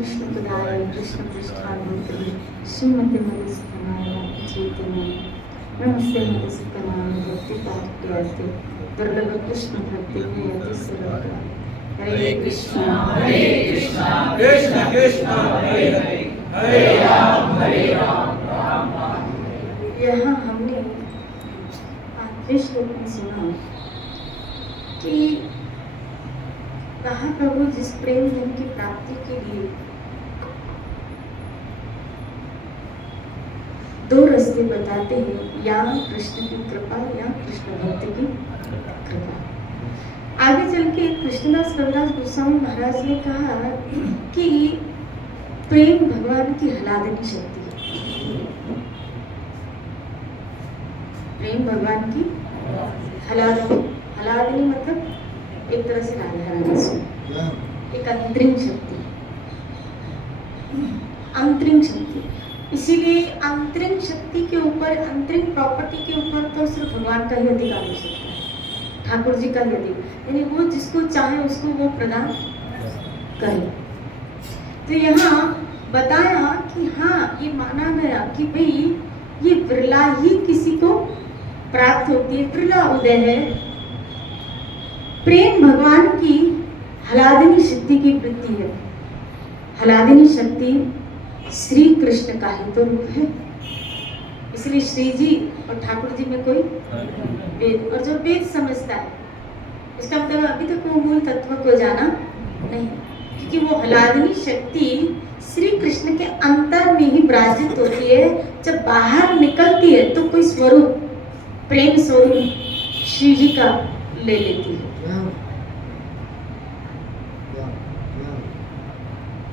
विष्णुपदाय कृष्णपृष्ठाभूतले श्रीमते मधुसूदनाय चैतन्य नमस्ते मधुसूदनाय भक्तिपाठ्यार्थे दुर्लभ कृष्ण भक्ति में अति सरल हरे कृष्णा कृष्ण कृष्ण हरे हरे हरे राम राम राम। यहाँ हमने आखिरी श्लोक में सुना कि कहा प्रभु जिस प्रेम धन की प्राप्ति के लिए दो रास्ते बताते हैं, या कृष्ण की कृपा या कृष्ण भक्त की कृपा। आगे चल के कृष्णदास कविराज गोस्वामी महाराज ने कहा कि प्रेम भगवान की हलादनी शक्ति है। प्रेम भगवान की हलादनी मतलब एक तरह से एक अंतरिंग शक्ति, अंतरिंग शक्ति। इसीलिए अंतरिंग शक्ति के ऊपर, अंतरिंग प्रॉपर्टी के ऊपर तो सिर्फ भगवान का ही अधिकार हो सकता है, ठाकुर जी का ही अधिकार, यानी वो जिसको चाहे उसको वो प्रदान करे। तो यहाँ बताया कि हाँ, ये माना गया कि भाई ये विरला ही किसी को प्राप्त होती है, विरला उदय है। प्रेम भगवान की हलादिनी शक्ति की वृत्ति है। हलादिनी शक्ति श्री कृष्ण का ही तो रूप है। इसलिए श्री जी और ठाकुर जी में कोई वेद, और जो वेद समझता है इसका मतलब अभी तक वो मूल तत्व को जाना नहीं, क्योंकि वो हलादिनी शक्ति श्री कृष्ण के अंतर में ही विराजित होती है। जब बाहर निकलती है तो कोई स्वरूप, प्रेम स्वरूप श्री जी का ले लेती है।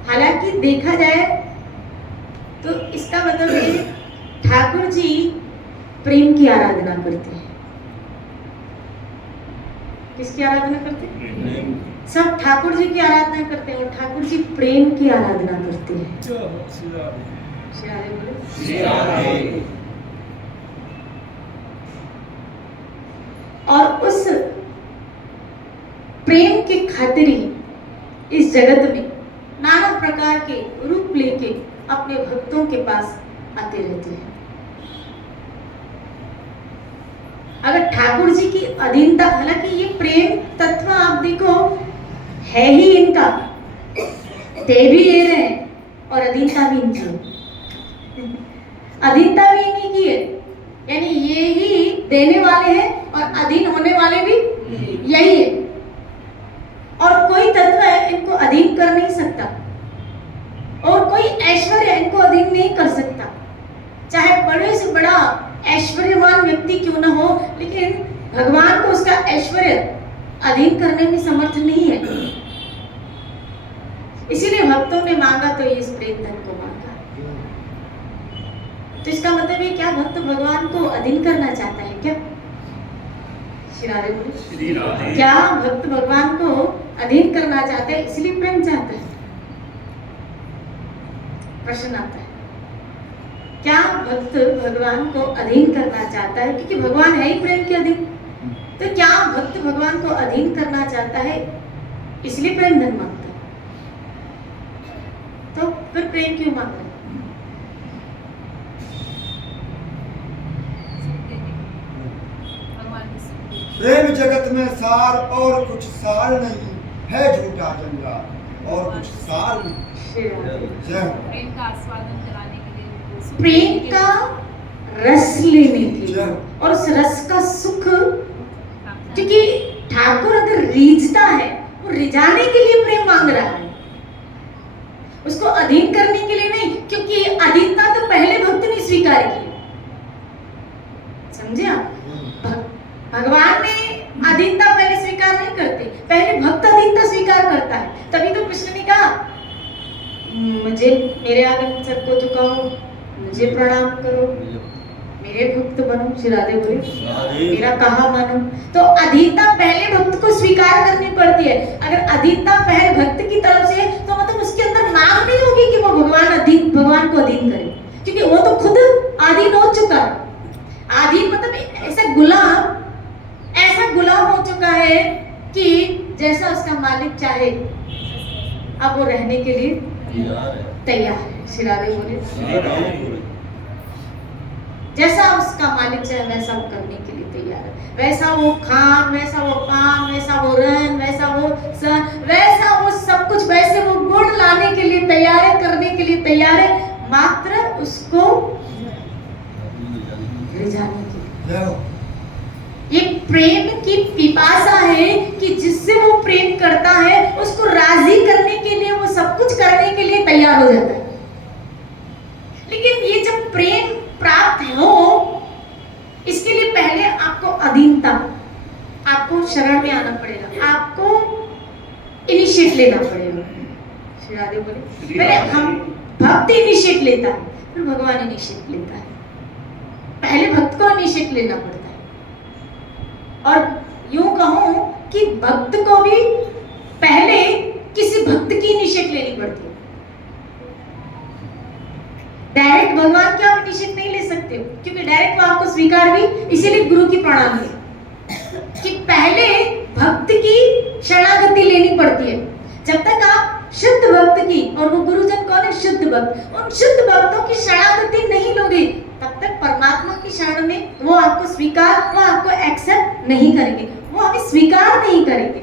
हालांकि देखा जाए तो इसका मतलब है ठाकुर जी प्रेम की आराधना करते हैं। किसकी आराधना करते हैं? सब ठाकुर जी की आराधना करते हैं और ठाकुर जी प्रेम की आराधना करते हैं। श्री राधे। और उस प्रेम की खातिर ही इस जगत में नाना प्रकार के रूप लेके अपने भक्तों के पास आते रहते हैं। अगर ठाकुर जी की अधीनता, हालांकि ये प्रेम तत्व आप देखो है ही इनका, दे भी ले रहे हैं और अधीनता भी इनकी है, अधीनता भी इन्हीं की है, यानी ये ही देने वाले हैं और अधीन होने वाले भी यही है। और कोई तत्व है इनको अधीन कर नहीं सकता, और कोई ऐश्वर्य इनको अधीन नहीं कर सकता। चाहे बड़े से बड़ा ऐश्वर्यवान व्यक्ति क्यों ना हो, लेकिन भगवान को उसका ऐश्वर्य अधीन करने में समर्थ नहीं है। इसीलिए भक्तों ने मांगा तो इस प्रेम धन को मांगा। तो इसका मतलब है क्या भक्त भगवान को अधीन करना चाहता है क्या? श्री राधे। क्या भक्त भगवान को अधीन करना चाहता है इसलिए प्रेम चाहता है? प्रश्न आता है, क्या भक्त भगवान को अधीन करना चाहता है? क्योंकि भगवान है ही प्रेम के अधीन। तो क्या भक्त भगवान को अधीन करना चाहता है इसलिए प्रेम धन मांगता है? तो फिर प्रेम क्यों मांग रहा है? प्रेम जगत में सार और कुछ सार नहीं है, झूठा जंगल और कुछ सार नहीं। प्रेम का आस्वादन कराने के लिए, प्रेम का रस लेने के लिए और उस रस का सुख, क्योंकि ठाकुर अगर रीझता है वो रिझाने के लिए प्रेम मांग रहा है, उसको अधीन करने के लिए नहीं, क्योंकि अधीनता तो पहले भक्त ने स्वीकार की। समझे आप? भगवान ने अधीनता पहले स्वीकार नहीं करते, पहले भक्त अधीनता स्वीकार करता है। तभी तो कृष्ण ने कहा मुझे, मेरे आगे सर को झुकाओ, मुझे प्रणाम करो, मेरे भक्त बनो। श्री राधे बोले मेरा कहा मानो। तो अधीनता पहले भक्त को स्वीकार करनी पड़ती है। अगर अधीनता पहले भक्त की तरफ से है तो मतलब उसके अंदर मांग नहीं होगी कि वो भगवान को अधीन करे, क्योंकि वो तो खुद अधीन हो चुका है। अधीन मतलब ऐसा गुलाम हो चुका है कि जैसा उसका मालिक चाहे अब वो रहने के लिए तैयार है। श्री राधे बोले जैसा उसका मालिक चाहे वैसा वो करने के लिए तैयार है। वैसा वो खान, वैसा वो पान, वैसा वो रन, वैसा वो सन, वैसा वो सब कुछ, वैसे वो गुण लाने के लिए तैयार है, करने के लिए तैयार है, मात्र उसको रिझाने के लिए। ये प्रेम की पिपासा है कि जिससे वो प्रेम करता है उसको राजी करने के लिए वो सब कुछ करने के लिए तैयार हो जाता है। लेकिन ये जब प्रेम प्राप्त हो, इसके लिए पहले आपको अधीनता, आपको शरण में आना पड़ेगा, आपको इनिशिएट लेना पड़ेगा। श्री राधे बोले पहले हम भक्त इनिशिएट लेता है, फिर भगवान इनिशिएट लेता है। पहले भक्त को इनिशिएट लेना पड़ता है। और यूं कहूं कि भक्त को भी पहले किसी भक्त की इनिशिएट लेनी पड़ती है। डायरेक्ट भगवान की आप इनिशिएट नहीं ले सकते हो, क्योंकि डायरेक्ट वो आपको स्वीकार भी, इसीलिए गुरु की प्रणाली है कि पहले भक्त की शरणागति लेनी पड़ती है। जब तक आप शुद्ध भक्त की, और वो गुरुजन कौन है? शुद्ध भक्त, उन शुद्ध भक्तों की शरणागति नहीं लोगे तब तक परमात्मा की शरण में वो आपको स्वीकार, वो आपको एक्सेप्ट नहीं करेंगे, वो हमें स्वीकार नहीं करेंगे।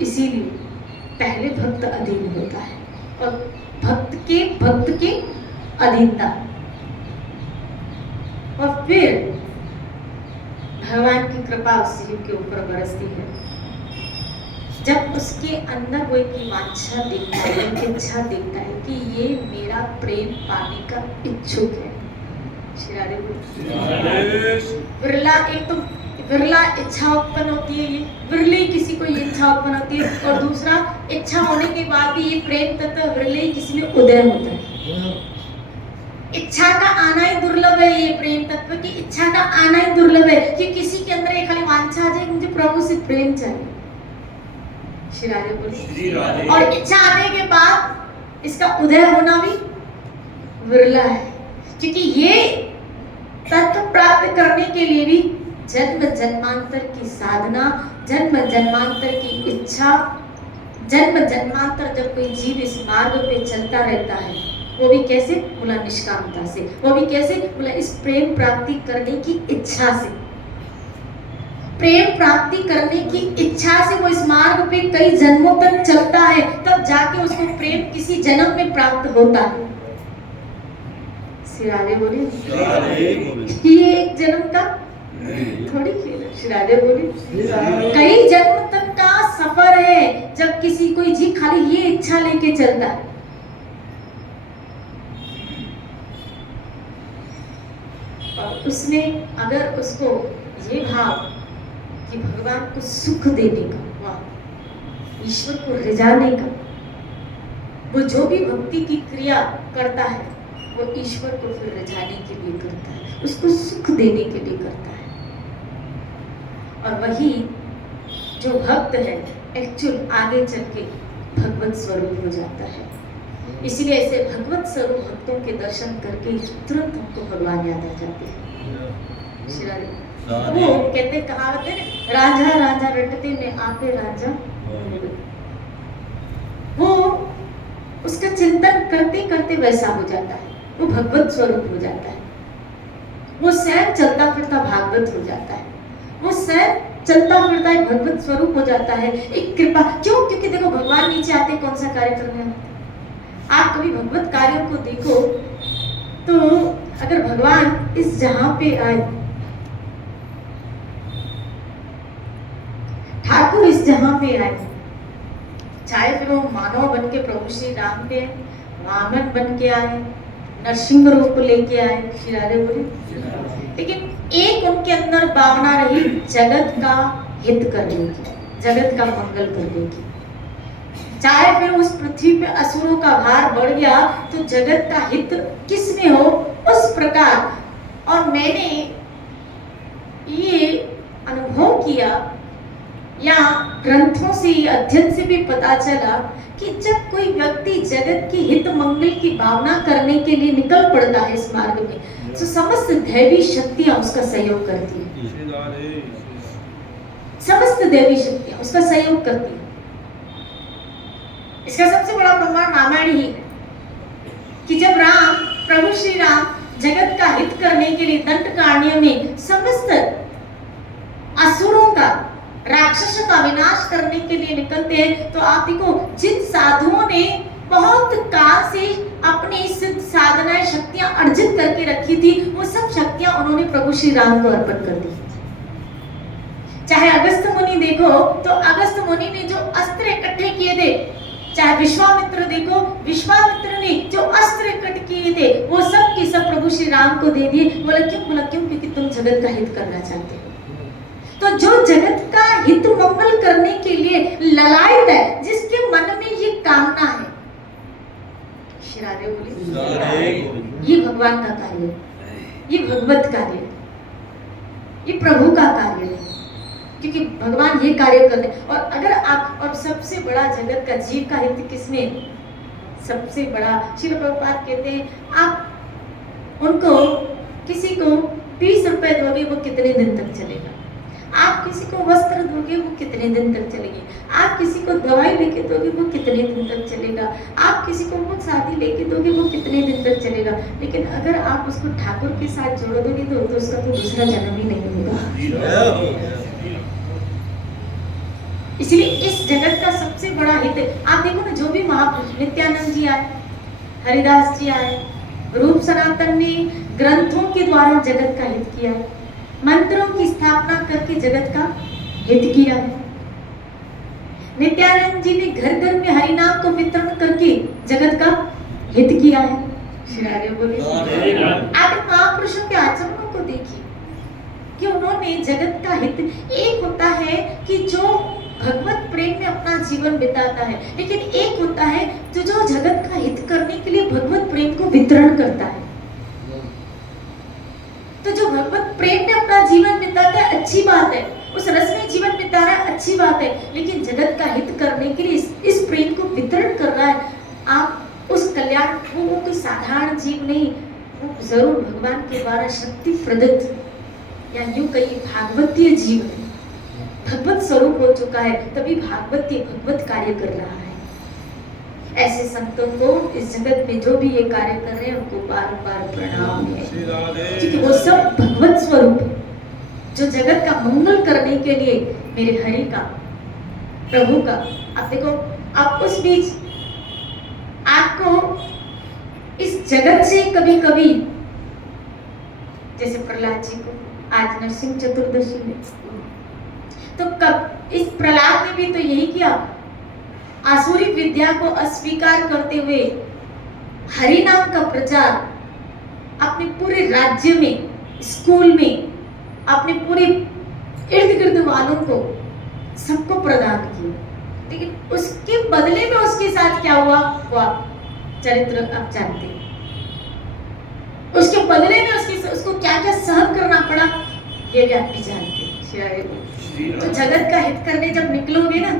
इसीलिए पहले भक्त अधीन होता है, और भक्त के अधीनता, और फिर भगवान की कृपा उस जीव के ऊपर बरसती है। जब उसके अंदर वो एक वांछा देखता है, एक इच्छा देखता है कि ये मेरा प्रेम पाने का इच्छुक है। श्री राधे विरला, एक तो विरला इच्छा उत्पन्न होती है, ये विरले किसी को ये इच्छा उत्पन्न होती है, और दूसरा इच्छा होने के बाद भी ये प्रेम तत्व विरले किसी में उदय होता है। इच्छा का आना ही दुर्लभ है, ये प्रेम तत्व की इच्छा का आना ही दुर्लभ है कि किसी के अंदर एक खाली वांछा आ जाए, मुझे प्रभु से प्रेम चाहिए। श्री राधे बोले, और इच्छा आने के बाद इसका उदय होना भी विरला है, क्योंकि ये तत्व प्राप्त करने के लिए भी जन्म जन्मांतर की साधना, जन्म जन्मांतर की इच्छा, जन्म जन्मांतर जब कोई जीव इस मार्ग पे चलता रहता है, वो भी कैसे? बोला निष्कामता से। वो भी कैसे? बोला इस प्रेम प्राप्ति करने की इच्छा से। प्रेम प्राप्ति करने की इच्छा से वो इस मार्ग पे कई जन्मों तक चलता है, तब जाके उसको प्रेम किसी जन्म में प्राप्त होता है। श्री राधे बोले ये एक जन्म का थोड़ी खेल है। श्री राधे बोले कई जन्म तक का सफर है, जब किसी कोई जी खाली ये इच्छा लेके चलता है। और उसने अगर उसको ये भाव कि भगवान को सुख देने का, ईश्वर को रिझाने का, वो जो भी भक्ति की क्रिया करता है वो ईश्वर को फिर रिझाने के लिए करता है, उसको सुख देने के लिए करता है। और वही जो भक्त है एक्चुअल आगे चल के भगवत स्वरूप हो जाता है। इसीलिए ऐसे भगवत स्वरूप भक्तों के दर्शन करके तुरंत हमको भगवान याद आ जाते हैं। वो कहते कहावत है, राजा राजा रटते में आपे राजा। वो उसका चिंतन करते करते वैसा हो जाता है, वो भगवत स्वरूप हो जाता है। वो स्वयं चलता फिरता भागवत हो जाता है, वो स्वयं चलता फिरता एक भगवत स्वरूप हो जाता है। एक कृपा, क्यों? क्योंकि देखो भगवान नीचे आते कौन सा कार्य करने आते? आप कभी भगवत कार्यों को देखो तो अगर भगवान इस जहां पे आए, ठाकुर इस जहां पे आए, चाहे फिर वो मानव बन के प्रभु श्री राम पे, वामन बन के आए, नरसिंह रूप लेके आए, श्री राधे बोले, लेकिन एक उनके अंदर भावना रही जगत का हित करने की, जगत का मंगल करने की। चाहे फिर उस पृथ्वी पे असुरों का भार बढ़ गया तो जगत का हित किसमें हो उस प्रकार। और मैंने ये अनुभव किया या ग्रंथों से अध्ययन से भी पता चला कि जब कोई व्यक्ति जगत की हित मंगल की भावना करने के लिए निकल पड़ता है इस मार्ग में, तो समस्त दैवी शक्तियां उसका सहयोग करती है। समस्त देवी शक्तियां उसका सहयोग करती हैं। इसका सबसे बड़ा प्रमाण रामायण ही है कि जब प्रभु श्री राम जगत का हित करने के लिए दंडकारण्य में समस्त असुरों का, राक्षसों का विनाश करने के लिए निकलते हैं, तो आप देखो जिन साधुओं ने बहुत काल से अपनी सिद्ध साधनाएं शक्तियां अर्जित करके रखी थी, वो सब शक्तियां उन्होंने प्रभु श्री राम को अर्पण कर दी। चाहे अगस्त मुनि देखो तो अगस्त मुनि ने जो अस्त्र इकट्ठे किए थे, चाहे विश्वामित्र देखो, विश्वामित्र ने जो अस्त्र इकट्ठे किए थे वो सब के सब प्रभु श्री राम को दे दिए। बोला क्यों? क्योंकि तुम जगत का हित करना चाहते हो। तो जो जगत का हित मंगल करने के लिए ललायत है, जिसके मन में ये कामना है, श्री बोले, ये भगवान का कार्य है, ये भगवत कार्य है, ये प्रभु का कार्य है, क्योंकि भगवान ये कार्य करते हैं। और अगर आप, और सबसे बड़ा जगत का जीव का हित किसमें, सबसे बड़ा, श्रील प्रभुपाद कहते हैं आप उनको किसी को 20 रुपए दोगे वो कितने दिन तक चलेगा, आप किसी को वस्त्र दोगे वो कितने दिन तक चलेगी, आप किसी को दवाई लेके दोगे वो कितने दिन तक चलेगा, आप किसी को कुछ शादी लेके दोगे वो कितने दिन तक चलेगा, लेकिन अगर आप उसको ठाकुर के साथ जोड़ दोगे तो उसका तो दूसरा जन्म ही नहीं होगा। इसलिए इस जगत का सबसे बड़ा हित है। आप देखो ना, जो भी महापुरुष नित्यानंद जी आए, हरिदास जी आए, रूप सनातन ने ग्रंथों के द्वारा जगत का हित किया है, मंत्रों की स्थापना करके जगत का हित किया है। नित्यानंद जी ने घर घर में हरि नाम को वितरण करके जगत का हित किया है। श्री बोले, आप महापुरुषों के आचरणों को देखिए कि उन्होंने जगत का हित, एक होता है कि जो भगवत प्रेम में अपना जीवन बिताता है, लेकिन एक होता है जो जगत का हित करने के लिए भगवत प्रेम को वितरण करता है। तो जो भगवत प्रेम में अपना जीवन बिताता है अच्छी बात है, उस रस में जीवन बिता रहा है अच्छी बात है, लेकिन जगत का हित करने के लिए इस प्रेम को वितरण कर रहा है, आप उस कल्याण, वो कोई साधारण जीव नहीं, वो जरूर भगवान के द्वारा शक्ति प्रदत्त या यूं कही भागवतीय जीव है, भगवत स्वरूप हो चुका है, तभी भागवतीय भगवत कार्य कर रहा है। ऐसे संतों को इस जगत में जो भी ये कार्य कर रहे हैं उनको बार बार प्रणाम है, क्योंकि वो सब भगवत स्वरूप है, जो जगत का मंगल करने के लिए मेरे हरि का, प्रभु का। अब देखो, आप उस बीच आपको इस जगत से कभी कभी, जैसे प्रहलाद जी को आज नरसिंह चतुर्दशी में, तो कब इस प्रहलाद ने भी तो यही किया, आसुरी विद्या को अस्वीकार करते हुए हरि नाम का प्रचार अपने पूरे राज्य में, स्कूल में, अपने पूरे इर्द गिर्द वालों को सबको प्रदान किया। लेकिन उसके बदले में उसके साथ क्या हुआ वो आप चरित्र आप जानते हैं। उसके बदले में उसको क्या क्या सहन करना पड़ा ये भी आप भी जानते हैं। तो जगत का हित करने जब निकलोगे ना,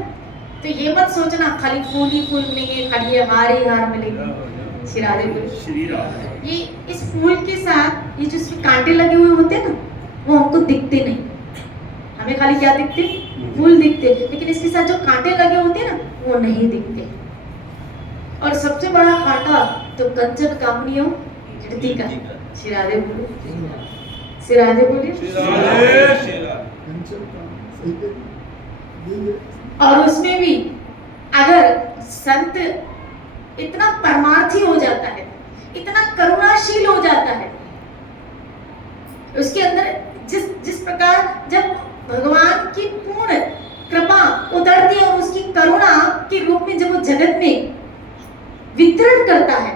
तो ये मत सोचना खाली फूल ही फूल मिलेंगे, खाली हार ही हार मिलेंगे। श्री राम, ये इस फूल के साथ ये जो इसमें कांटे लगे हुए होते हैं ना, वो हमको दिखते नहीं, हमें खाली क्या दिखते, फूल दिखते, लेकिन इसके साथ जो कांटे लगे होते हैं ना वो नहीं दिखते। और सबसे बड़ा कांटा तो कंचन कामनियों जगती का। श्री राधे बोले, श्री राधे बोले। और उसमें भी अगर संत इतना परमार्थी हो जाता है, इतना करुणाशील हो जाता है, उसके अंदर जिस प्रकार जब भगवान की पूर्ण कृपा उतरती है और उसकी करुणा के रूप में जब वो जगत में वितरण करता है,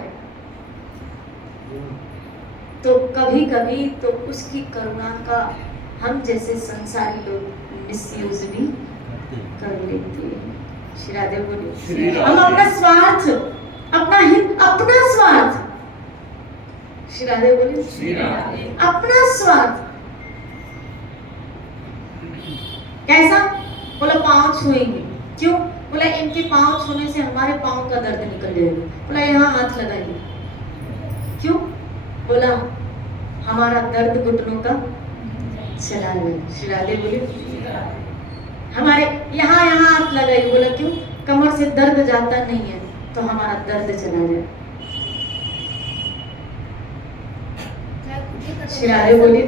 तो कभी कभी तो उसकी करुणा का हम जैसे संसारी लोग मिसयूज भी कर लेते हैं। श्री राधे बोले, हम अपना स्वार्थ, अपना हित, अपना स्वार्थ, श्री राधे बोले, अपना स्वार्थ कैसा? बोला पांव छुएंगे, क्यों? बोला इनके पांव छूने से हमारे पांव का दर्द निकल जाएगा। बोला यहाँ हाथ लगाइए, क्यों? बोला हमारा दर्द घुटनों का चला ले। श्री राधे बोले, हमारे यहाँ यहाँ हाथ लगाई, बोला क्यों? कमर से दर्द जाता नहीं है तो हमारा दर्द चला जाए। शिरारे बोलिए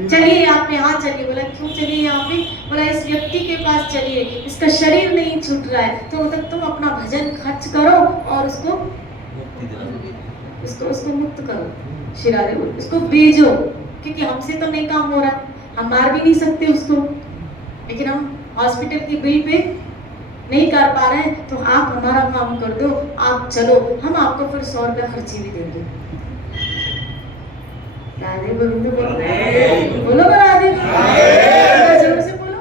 चलिए आप यहाँ चलिए। बोला क्यों चलिए यहाँ पे? बोला इस व्यक्ति के पास चलिए, इसका शरीर नहीं छूट रहा है, तो तक तुम अपना भजन खर्च करो और उसको मुक्त करो। शिरारे बोले उसको भेजो, क्योंकि हमसे तो नहीं काम हो रहा, हम मार भी नहीं सकते उसको, लेकिन हम हॉस्पिटल की बिल पे नहीं कर पा रहे हैं, तो आप हमारा काम कर दो, आप चलो, हम आपको फिर 100 रुपया खर्ची भी देंगे। राधे गोविंद बोलो ना, राधे जोर से बोलो।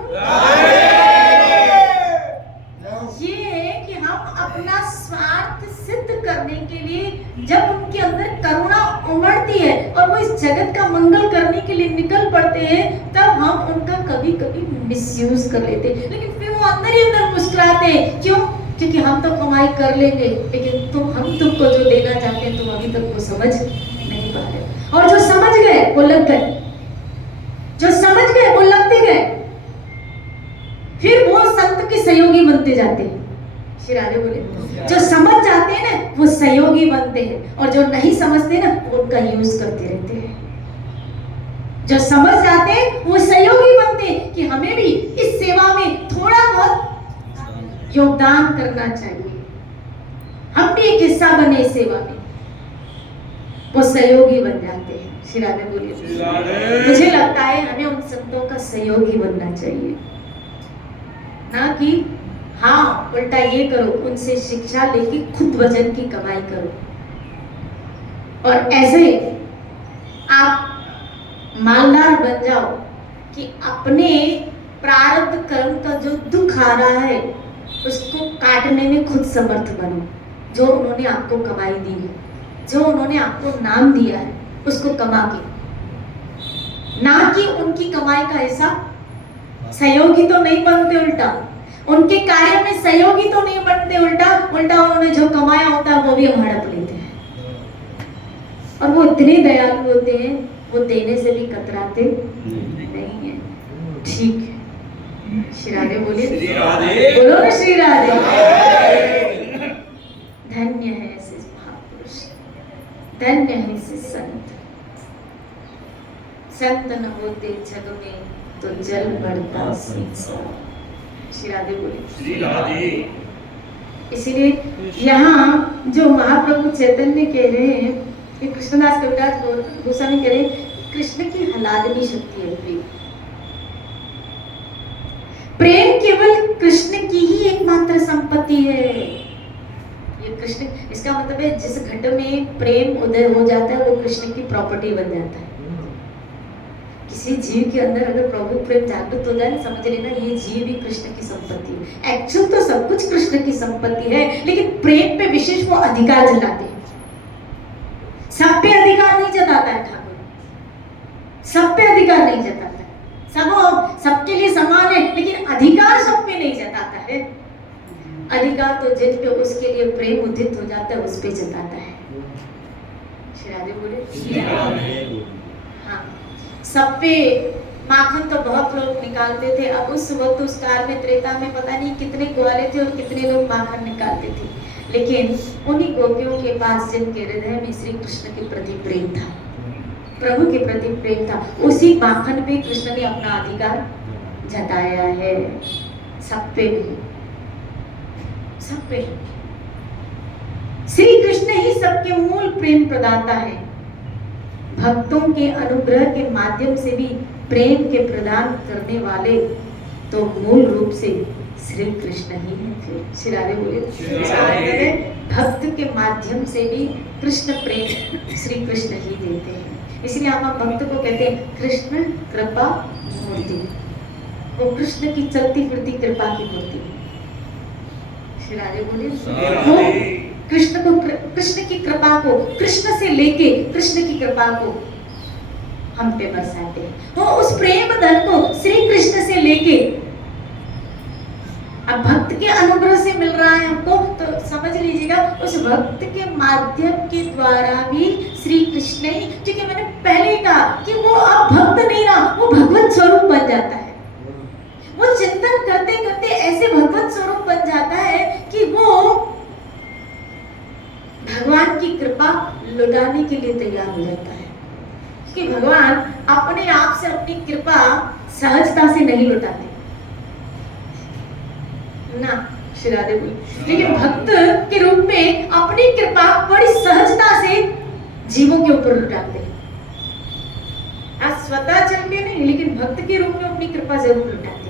ये है कि हम अपना स्वार्थ सिद्ध करने के लिए जब उनके अंदर करुणा उमड़ती है और वो इस जगत का मंगल करने के लिए निकल पड़ते हैं, तब हम उनका कभी कभी मिसयूज कर लेते हैं, लेकिन फिर वो अंदर ही अंदर मुस्कुराते हैं। क्यों? क्योंकि हम तो कमाई कर लेंगे, लेकिन हम तुमको जो देना चाहते हैं तुम अभी तक वो समझ नहीं पा रहे। और जो समझ गए वो लग गए, जो समझ गए वो लगते गए, फिर वो संत के सहयोगी बनते जाते हैं। शिरारे बोले जो समझ जाते हैं ना वो सहयोगी बनते हैं, और जो नहीं समझते ना वो उनका यूज करते रहते हैं। जो समझ जाते हैं वो सहयोगी बनते हैं कि हमें भी इस सेवा में थोड़ा बहुत योगदान करना चाहिए, हम भी एक हिस्सा बने इस सेवा में, वो सहयोगी बन जाते हैं। शिरारे बोलिए मुझे लगता है हमें उन संतों का सहयोगी बनना चाहिए, ना कि हाँ उल्टा ये करो, उनसे शिक्षा लेके खुद वजन की कमाई करो। और ऐसे आप मालदार बन जाओ कि अपने प्रारब्ध कर्म का जो दुख आ रहा है उसको काटने में खुद समर्थ बनो। जो उन्होंने आपको कमाई दी है, जो उन्होंने आपको नाम दिया है, उसको कमा के, ना कि उनकी कमाई का हिस्सा। सहयोगी तो नहीं बनते, उल्टा उनके कार्य में सहयोगी तो नहीं बनते, उल्टा उन्होंने जो कमाया होता है वो भी हम हड़प लेते हैं। और वो इतने दयालु होते हैं, वो देने से भी कतराते नहीं है। ठीक है, श्री बोलिए, बोलो ना श्री राधे। धन्य है ऐसे महापुरुष, धन्य है ऐसे संत। संत न होते जग में तो जल बढ़ता संसार। श्री राधे बोले। इसीलिए यहाँ जो महाप्रभु चैतन्य कह रहे हैं कि कृष्णदास कविराज गोस्वामी कह रहे हैं, कृष्ण की हलादनी शक्ति है प्रेम। प्रेम केवल कृष्ण की ही एकमात्र संपत्ति है। ये कृष्ण, इसका मतलब है जिस घट में प्रेम उदय हो जाता है वो कृष्ण की प्रॉपर्टी बन जाता है। किसी जीव के अंदर अगर प्रभु प्रेम जागृत हो जाए, समझ लेना ये जीव भी कृष्ण की संपत्ति है। एक्चुअल तो सब कुछ कृष्ण की संपत्ति है, लेकिन प्रेम पे विशेष वो अधिकार जताते हैं। सब पे अधिकार नहीं जताता है ठाकुर, सब पे अधिकार नहीं जताता है। सबके लिए समान है, लेकिन अधिकार सब पे नहीं जताता है। अधिकार तो जिन पे उसके लिए प्रेम उदित हो जाता है उस पे जताता है। श्री राधे बोले। हाँ, सब पे माखन तो बहुत लोग निकालते थे। अब उस वक्त उस काल में, त्रेता में, पता नहीं कितने ग्वाले थे और कितने लोग माखन निकालते थे, लेकिन उन्हीं गोपियों के पास जिनके हृदय में श्री कृष्ण के प्रति प्रेम था, प्रभु के प्रति प्रेम था, उसी माखन पे कृष्ण ने अपना अधिकार जताया है। सब पे नहीं, सब पे। श्री कृष्ण ही सबके मूल प्रेम प्रदाता है। भक्तों के अनुग्रह के माध्यम से भी प्रेम के प्रदान करने वाले तो मूल रूप से श्री कृष्ण ही है। फिर श्री राधे बोले, भक्त के माध्यम से भी कृष्ण प्रेम श्री कृष्ण ही देते हैं। इसलिए हम भक्त को कहते हैं कृष्ण कृपा मूर्ति। वो कृष्ण की चलती फिरती कृपा की मूर्ति है। श्री राधे बोले, वो कृष्ण को, कृष्ण की कृपा को, कृष्ण से लेके कृष्ण की कृपा को हम पे बरसाते हैं। वो उस प्रेम धन को श्री कृष्ण से लेके, अब भक्त के अनुग्रह से मिल रहा है हमको, तो समझ लीजिएगा उस भक्त के माध्यम के द्वारा भी श्री कृष्ण ही, क्योंकि मैंने पहले ही कहा कि वो अब भक्त नहीं रहा, वो भगवत स्वरूप बन जाता है। वो चिंतन करते करते ऐसे भगवत स्वरूप बन जाता है कि वो भगवान की कृपा लुटाने के लिए तैयार हो जाता है। कि भगवान अपने आप से अपनी कृपा सहजता से नहीं लुटाते ना, श्री राधे बोली, लेकिन भक्त के रूप में अपनी कृपा बड़ी सहजता से जीवों के ऊपर लुटाते हैं। आप स्वतः चल के नहीं, लेकिन भक्त के रूप में अपनी कृपा जरूर लुटाते हैं।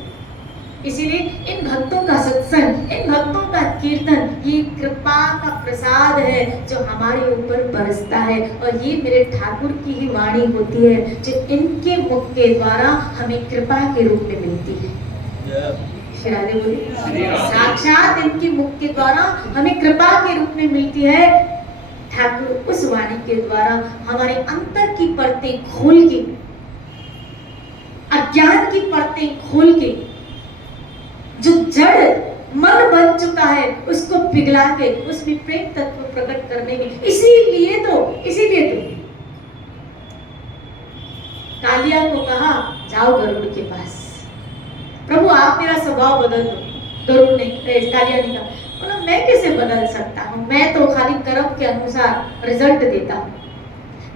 इसीलिए इन भक्तों का सत्संग, इन भक्तों का कीर्तन, ये कृपा का प्रसाद है जो हमारे ऊपर बरसता है। और ये मेरे ठाकुर की ही वाणी होती है जो इनके मुख के द्वारा हमें कृपा के रूप में मिलती है। श्री राधे बोली, साक्षात इनके मुख के द्वारा हमें कृपा के रूप में मिलती है। ठाकुर उस वाणी के द्वारा हमारे अंतर की परतें खोल के, अज्ञान की परतें खोल के, जो जड़ मन बन चुका है उसको पिघला के उसमें प्रेम तत्व प्रकट करने में, इसीलिए तो कालिया को कहा जाओ गरुड़ के पास, प्रभु आप मेरा स्वभाव बदल दो। गरुड़ ने, कालिया ने कहा, बोला मैं कैसे बदल सकता हूँ, मैं तो खाली कर्म के अनुसार रिजल्ट देता हूँ,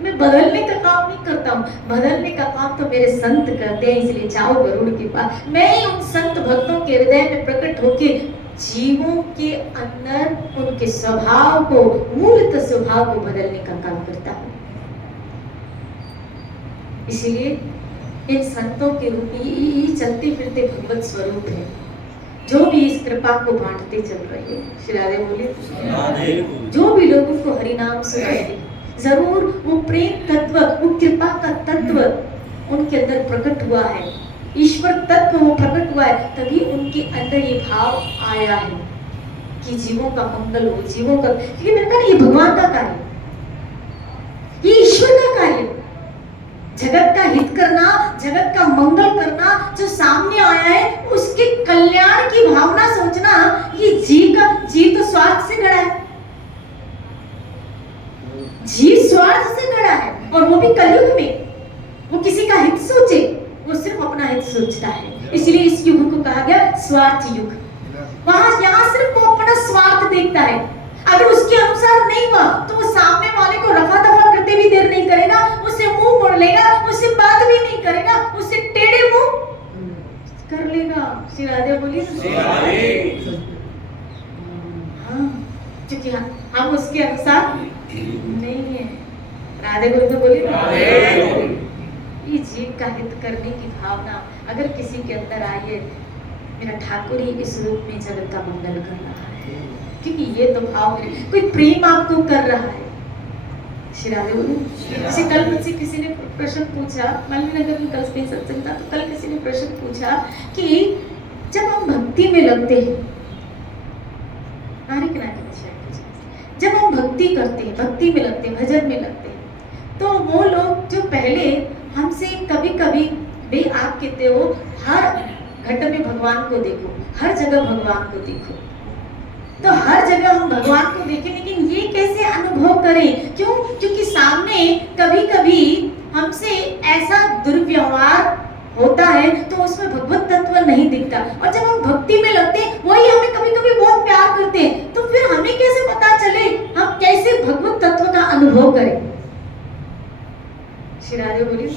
मैं बदलने का काम नहीं करता हूँ, बदलने का काम तो मेरे संत करते हैं, इसलिए जाओ गरुड़ के पास। मैं ही उन संत भक्तों के हृदय में प्रकट होके जीवों के अंदर उनके स्वभाव को, मूलत स्वभाव को बदलने का काम करता हूँ। इसीलिए इन संतों के रूप में ये चलते फिरते भगवत स्वरूप है जो भी इस कृपा को बांटते चल रहे हैं। श्री राधे बोले, जो भी लोगों को हरि नाम सुनाए जरूर वो प्रेम तत्व, वो कृपा का तत्व उनके अंदर प्रकट हुआ है, ईश्वर तत्व वो प्रकट हुआ है, तभी उनके अंदर ये भाव आया है कि जीवों का मंगल हो, जीवों का, क्योंकि मैंने कहा ये भगवान का कार्य, ये ईश्वर का कार्य, जगत का हित करना, जगत का मंगल करना, जो सामने आया है उसके कल्याण की भावना सोचना, ये जीव तो स्वार्थ से गड़ा है, जीव स्वार्थ से गड़ा है, और वो भी कलयुग में वो किसी का हित सोचे, वो सिर्फ अपना हित सोचता है। इसलिए इस युग को कहा गया स्वार्थ युग। वहां यहाँ सिर्फ वो अपना स्वार्थ देखता है, अगर उसके अनुसार नहीं हुआ तो वो सामने वाले को रफा दफा करते भी देर नहीं करेगा, उससे मुंह मोड़ लेगा, उससे बात भी नहीं करेगा, उससे टेढ़े मुंह कर लेगा। श्री राधे बोलिए, हाँ, क्योंकि हम उसके अनुसार नहीं है। राधे बोले तो बोलिए, ये जीव का हित करने की भावना अगर किसी के अंदर आई है, मेरा ठाकुर ही इस रूप में जगत का मंगल कर रहा है, क्योंकि ये तो भाव मेरे, कोई प्रेम आपको कर रहा है। श्री राधे बोले, जैसे कल मुझसे किसी ने प्रश्न पूछा, मल्लिनगर में कल से सत्संग था, तो कल किसी ने प्रश्न पूछा कि जब हम भक्ति में लगते हैं, जब हम भक्ति करते हैं, भक्ति में लगते हैं, भजन में लगते हैं, तो वो लोग जो पहले हमसे कभी कभी भाई आप कहते हो हर घट में भगवान को देखो, हर जगह भगवान को देखो, तो हर जगह हम भगवान को देखें, लेकिन ये कैसे अनुभव करें? क्यों? क्योंकि सामने कभी कभी हमसे ऐसा दुर्व्यवहार होता है तो उसमें भगवत तत्व नहीं दिखता, और जब हम भक्ति में लगते हैं वही हमें कभी कभी बहुत प्यार करते हैं, तो फिर हमें कैसे पता चले हम कैसे भगवत तत्व का अनुभव करें? श्री राधे बोलिए,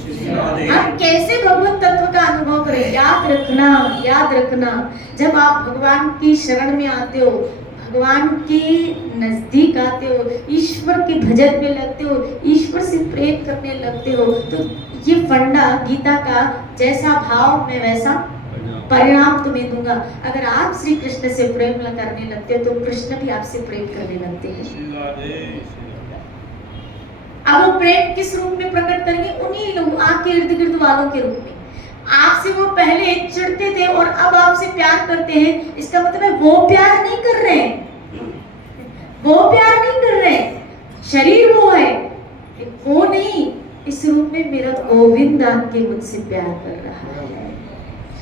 हम कैसे भगवत तत्व का अनुभव करें? याद रखना, जब आप भगवान की शरण में आते हो, भगवान के नजदीक आते हो, ईश्वर के भजन में लगते हो, ईश्वर से प्रेम करने लगते हो, तो ये फंडा गीता का, जैसा भाव में वैसा परिणाम तुम्हें दूंगा। अगर आप श्री कृष्ण से प्रेम करने लगते हो तो कृष्ण भी आपसे प्रेम करने लगते हैं। अब वो प्रेम किस रूप में प्रकट करेंगे? उन्हीं लोग, आपके इर्द गिर्द वालों के रूप में। आपसे वो पहले चिढ़ते थे और अब आपसे प्यार करते हैं, इसका मतलब है वो प्यार नहीं कर रहे हैं, वो प्यार नहीं कर रहे हैं, शरीर वो है, वो नहीं, इस रूप में मेरा गोविंद आके मुझसे प्यार कर रहा है,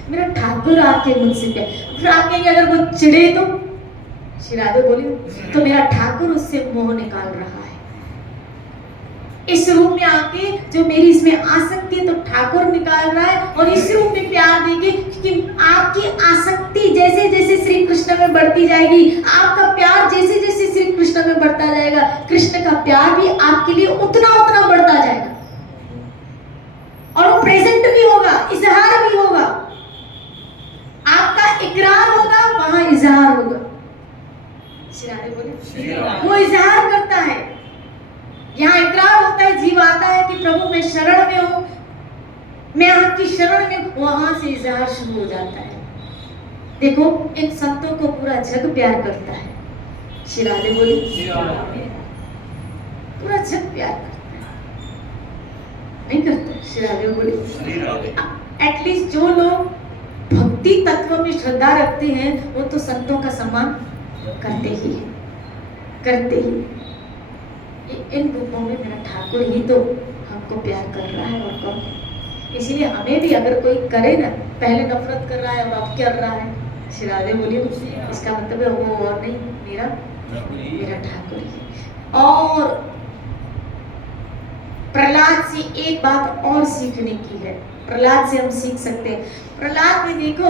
मेरा ठाकुर आके मुझसे प्यार। फिर आप कहेंगे अगर वो चिढ़े तो, श्री राधे बोली, तो मेरा ठाकुर उससे मोह निकाल रहा है, इस रूप में आके जो मेरी इसमें आसक्ति है तो ठाकुर निकाल रहा है, और इस रूप में प्यार देके, क्योंकि आपकी आसक्ति जैसे जैसे श्री कृष्ण में बढ़ती जाएगी, आपका प्यार जैसे जैसे श्री कृष्ण में बढ़ता जाएगा, कृष्ण का प्यार भी आपके लिए उतना उतना बढ़ता जाएगा, और वो प्रेजेंट भी होगा, इजहार भी होगा। आपका इकरार होगा, वहां इजहार होगा। श्री राधे बोले, वो इजहार करता है। यहाँ इकरार होता है, जीव आता है कि प्रभु मैं शरण में हूँ, मैं आपकी शरण में हूँ, वहां से इजहार शुरू हो जाता है। देखो, इन संतों को पूरा जग प्यार करता है। श्री राधे बोली, पूरा जग प्यार करता है, नहीं करता? श्री राधे बोली, एटलीस्ट जो लोग भक्ति तत्व में श्रद्धा रखते हैं वो तो संतों का सम्मान करते ही हैं, करते ही। इन रूपों में मेरा ठाकुर ही तो हमको प्यार कर रहा है, और कौन? इसीलिए हमें भी अगर कोई करे ना, पहले नफरत कर रहा है अब कर रहा है, श्री राधे बोलिए, इसका मतलब है वो और नहीं, मेरा ठाकुर ही। और प्रहलाद से एक बात और सीखने की है, प्रहलाद से हम सीख सकते हैं। प्रहलाद ने देखो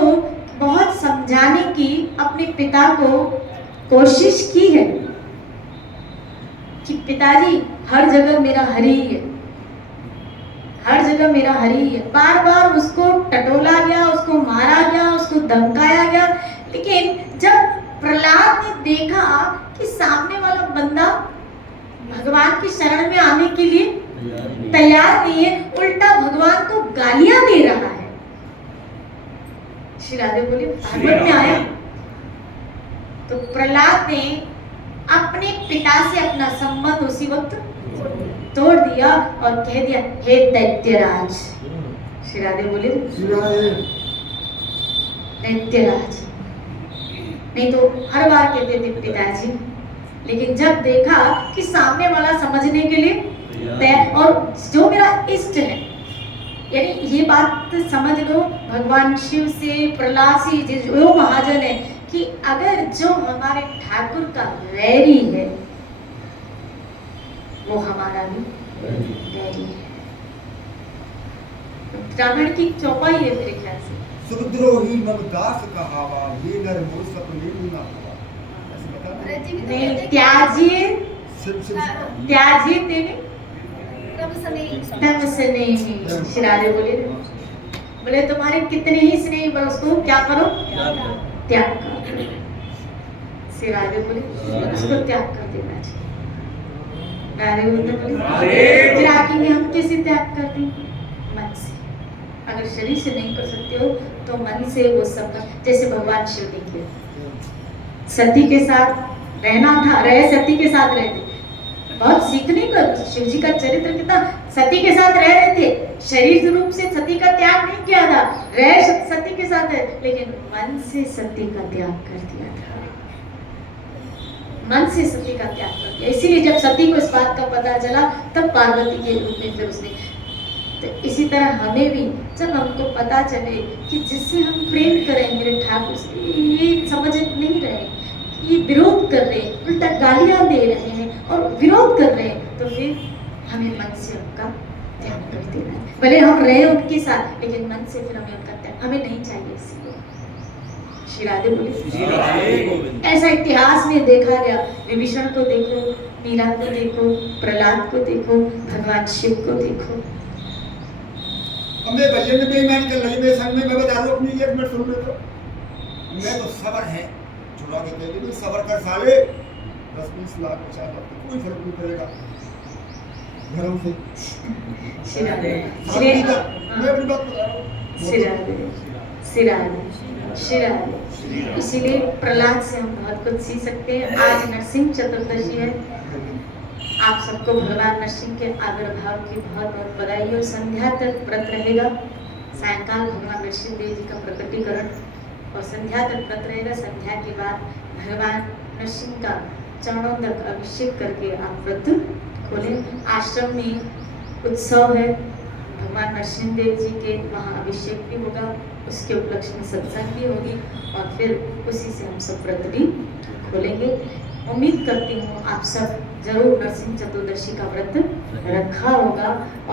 बहुत समझाने की अपने पिता को कोशिश की है कि पिताजी हर जगह मेरा हरि है, हर जगह मेरा हरि है। बार बार उसको टटोला गया, उसको मारा गया, उसको धमकाया गया, लेकिन जब प्रहलाद ने देखा कि सामने वाला बंदा भगवान की शरण में आने के लिए तैयार नहीं है, उल्टा भगवान को गालियां दे रहा है। श्री राधे बोले, भागवत में आया तो प्रहलाद ने अपने पिता से अपना संबंध उसी वक्त तोड़ दिया और कह दिया, हे दैत्यराज। श्री राधे बोले, दैत्यराज। नहीं तो हर बार कहते थे पिताजी, लेकिन जब देखा कि सामने वाला समझने के लिए और जो मेरा इष्ट है, यानी ये बात समझ लो, भगवान शिव से, प्रहलाद से, जो महाजन है, कि अगर जो हमारे ठाकुर का वैरी है वो हमारा भी वैरी है। रावण की चौपाई है मेरे ख्याल से, सुद्रोही ममदास कहावा, ये नर मोर सपने न हुआ। ऐसे बता नहीं, त्याजिए तेने तम स्नेही। श्री राधे बोले तुम्हारे कितने ही स्नेही, पर उसको क्या करो, त्याग करो। श्री राधे बोले, उसको त्याग कर देना चाहिए। राधे बोले, फिर आगे हम कैसे त्याग कर दें? मन से। अगर शरीर से नहीं कर सकते हो तो मन से वो सब, जैसे भगवान शिव देखिए, सती के साथ रहना था, रहे सती के साथ रहते, बहुत सीखने का। शिव जी का चरित्र कितना, सती के साथ रह रहे थे, शरीर रूप से सती का त्याग नहीं किया था, रह सती के साथ है, लेकिन मन से सती का त्याग कर दिया था, मन से सती का त्याग कर दिया। इसीलिए जब सती को इस बात का पता चला तब पार्वती के रूप में फिर उसने। तो इसी तरह हमें भी जब हमको पता चले कि जिससे हम प्रेम करें मेरे ठाकुर से, ये समझ नहीं रहे, ये विरोध कर रहे हैं, उल्टा गालियां दे रहे हैं और विरोध कर रहे हैं, तो फिर हमें मन से उनका त्याग कर देना है। भले हम रहे उनके साथ, लेकिन मन से फिर हमें उनका त्याग हमें नहीं चाहिए। इसलिए श्री राधे बोले, ऐसा इतिहास में देखा गया। विभीषण को देखो, मीरा को देखो, प्रहलाद को देखो, भगवान शिव को देखो। हमें भजन में बेईमानी कर रही, मैं संग में मैं बता दूं अपनी, एक मिनट सुन ले तो। मैं तो सबर है, चुरा के कह दी, सबर कर साले, 10-20 लाख 50 लाख कोई फर्क नहीं पड़ेगा घरों से। श्री राधे, मैं अपनी बात बता रहा हूँ। श्री राधे, श्री राधे, श्री राधे। इसीलिए प्रहलाद से हम बहुत कुछ सीख सकते हैं। आज नरसिंह चतुर्दशी है, आप सबको भगवान नरसिंह के आविर्भाव की बहुत बहुत बधाई हो। संध्या तक व्रत रहेगा, सायंकाल भगवान नरसिंह देव जी का प्रकटीकरण, और संध्या तक व्रत रहेगा। संध्या के बाद भगवान नरसिंह का चरणों तक अभिषेक करके आप व्रत खोलें। आश्रम में उत्सव है, भगवान नरसिंह देव जी के वहाँ अभिषेक भी होगा, उसके उपलक्ष्य में सत्संग भी होगी, और फिर उसी से हम सब व्रत भी खोलेंगे। उम्मीद करती हूँ आप सब जरूर नरसिंह चतुर्दशी का व्रत रखा होगा और